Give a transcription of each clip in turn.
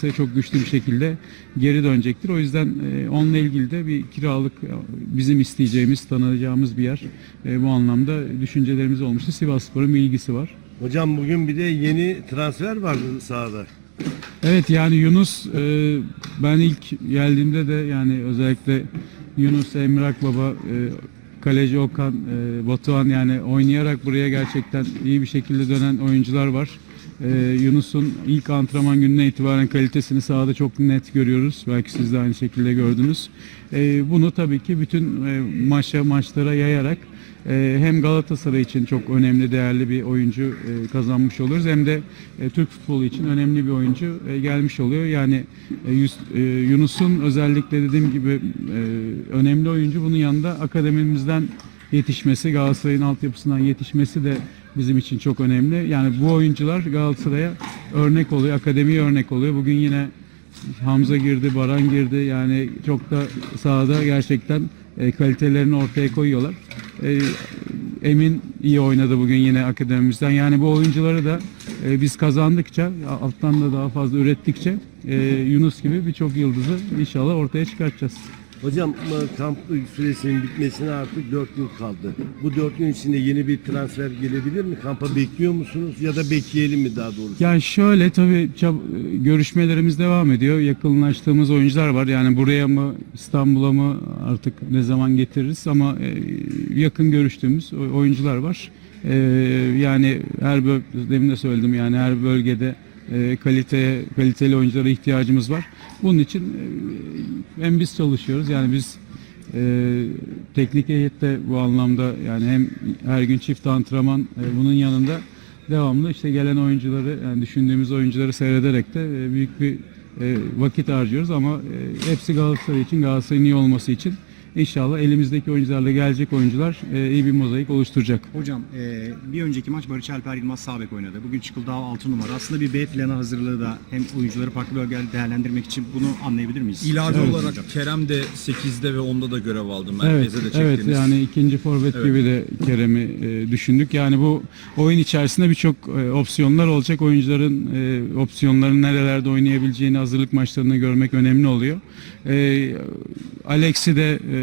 Galatasaray'a çok güçlü bir şekilde geri dönecektir. O yüzden e, onunla ilgili de bir kiralık e, bizim isteyeceğimiz, tanıyacağımız bir yer. E, bu anlamda düşüncelerimiz olmuştu. Sivasspor'un bir ilgisi var. Hocam bugün bir de yeni transfer vardı sahada. Evet yani Yunus e, ben ilk geldiğimde de yani özellikle Yunus Emre Akbaba, e, kaleci Okan, e, Batuhan yani oynayarak buraya gerçekten iyi bir şekilde dönen oyuncular var. E, Yunus'un ilk antrenman gününe itibaren kalitesini sahada çok net görüyoruz. Belki siz de aynı şekilde gördünüz. E, bunu tabii ki bütün e, maça maçlara yayarak e, hem Galatasaray için çok önemli, değerli bir oyuncu e, kazanmış oluruz hem de e, Türk futbolu için önemli bir oyuncu gelmiş oluyor. Yani Yunus'un özellikle dediğim gibi önemli oyuncu. Bunun yanında akademimizden yetişmesi, Galatasaray'ın altyapısından yetişmesi de bizim için çok önemli. Yani bu oyuncular Galatasaray'a örnek oluyor, akademiye örnek oluyor. Bugün yine Hamza girdi, Baran girdi. Yani çok da sahada gerçekten e, kalitelerini ortaya koyuyorlar. E, Emin iyi oynadı bugün yine akademimizden. Yani bu oyuncuları da e, biz kazandıkça, alttan da daha fazla ürettikçe e, Yunus gibi birçok yıldızı inşallah ortaya çıkartacağız. Hocam e, kamp süresinin bitmesine artık 4 gün kaldı. Bu 4 gün içinde yeni bir transfer gelebilir mi? Kampa bekliyor musunuz ya da bekleyelim mi daha doğrusu? Yani şöyle tabii görüşmelerimiz devam ediyor. Yakınlaştığımız oyuncular var. Yani buraya mı İstanbul'a mı artık ne zaman getiririz ama e, yakın görüştüğümüz oyuncular var. E, yani her böl demin de söyledim yani her bölgede kalite kaliteli oyunculara ihtiyacımız var. Bunun için e, hem biz çalışıyoruz yani biz e, teknik heyette bu anlamda yani hem her gün çift antrenman e, bunun yanında devamlı işte gelen oyuncuları yani düşündüğümüz oyuncuları seyrederek de e, büyük bir e, vakit harcıyoruz ama e, hepsi Galatasaray için Galatasaray'ın iyi olması için inşallah elimizdeki oyuncularla gelecek oyuncular e, iyi bir mozaik oluşturacak. Hocam e, bir önceki maç Barış Alper Yılmaz sağ bek oynadı. Bugün Çıkıldağ 6 numara. Aslında bir B planı hazırlığı da hem oyuncuları farklı bölgelerde değerlendirmek için bunu anlayabilir miyiz? İlave Evet. olarak Kerem de 8'de ve 10'da da görev aldı. Evet, Merkeze de evet yani ikinci forvet Evet. gibi de Kerem'i e, düşündük. Yani bu oyun içerisinde birçok e, opsiyonlar olacak. Oyuncuların e, opsiyonların nerelerde oynayabileceğini hazırlık maçlarında görmek önemli oluyor. E, Alex'i de e,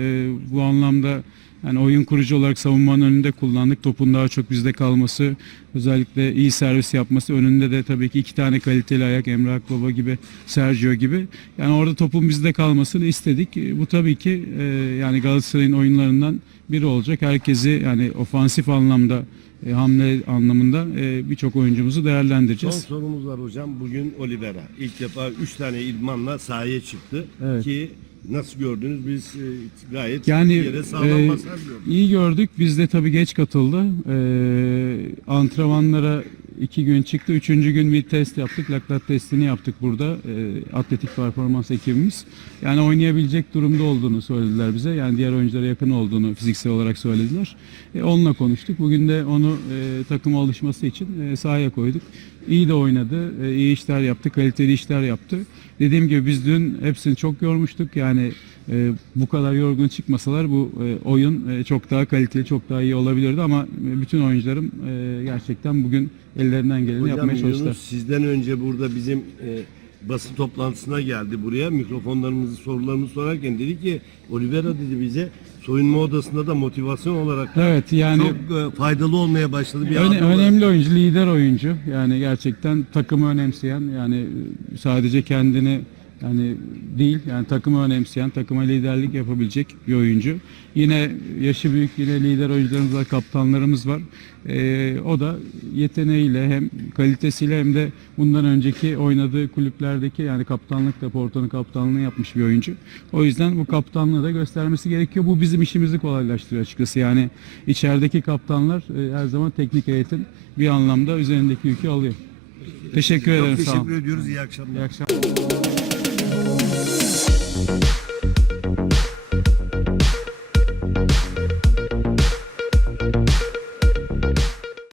bu anlamda yani oyun kurucu olarak savunmanın önünde kullandık. Topun daha çok bizde kalması, özellikle iyi servis yapması. Önünde de tabii ki iki tane kaliteli ayak Emre Akbaba gibi, Sergio gibi. Yani orada topun bizde kalmasını istedik. E, Bu tabii ki e, yani Galatasaray'ın oyunlarından biri olacak. Herkesi yani ofansif anlamda e, hamle anlamında e, birçok oyuncumuzu Son değerlendireceğiz. sorumuz var hocam. Bugün Olivera ilk defa 3 tane idmanla sahaya çıktı Evet. ki nasıl gördünüz biz e, gayet Yani yere sağlam e, gördük. iyi gördük. Biz de tabii geç katıldı. E, antrenmanlara iki gün çıktı. Üçüncü gün bir test yaptık. Laktat testini yaptık burada. E, atletik performans ekibimiz. Yani oynayabilecek durumda olduğunu söylediler bize. Yani diğer oyunculara yakın olduğunu fiziksel olarak söylediler. E, onunla konuştuk. Bugün de onu e, takıma alışması için e, sahaya koyduk. İyi de oynadı. E, iyi işler yaptı. Kaliteli işler yaptı. Dediğim gibi biz dün hepsini çok yormuştuk. Yani e, bu kadar yorgun çıkmasalar bu e, oyun e, çok daha kaliteli, çok daha iyi olabilirdi ama e, bütün oyuncularım e, gerçekten bugün ellerinden geleni Hocam yapmaya çalıştılar. Yunus sizden önce burada bizim e, basın toplantısına geldi buraya. Mikrofonlarımızı, sorularımızı sorarken dedi ki Olivera dedi bize soyunma odasında da motivasyon olarak da Evet yani çok e, faydalı olmaya başladı bir Öne- önemli oyuncu, lider oyuncu. Yani gerçekten takımı önemseyen, yani sadece kendini yani değil, yani takımı önemseyen, takıma liderlik yapabilecek bir oyuncu. Yine yaşı büyük yine lider oyuncularımız var, kaptanlarımız var. Ee, o da yeteneğiyle hem kalitesiyle hem de bundan önceki oynadığı kulüplerdeki yani kaptanlık da Porto'nun kaptanlığını yapmış bir oyuncu. O yüzden bu kaptanlığı da göstermesi gerekiyor. Bu bizim işimizi kolaylaştırıyor açıkçası. Yani içerideki kaptanlar e, her zaman teknik heyetin bir anlamda üzerindeki yükü alıyor. Teşekkür ederim. Çok Sağ olun. teşekkür ediyoruz. İyi akşamlar. İyi akşamlar.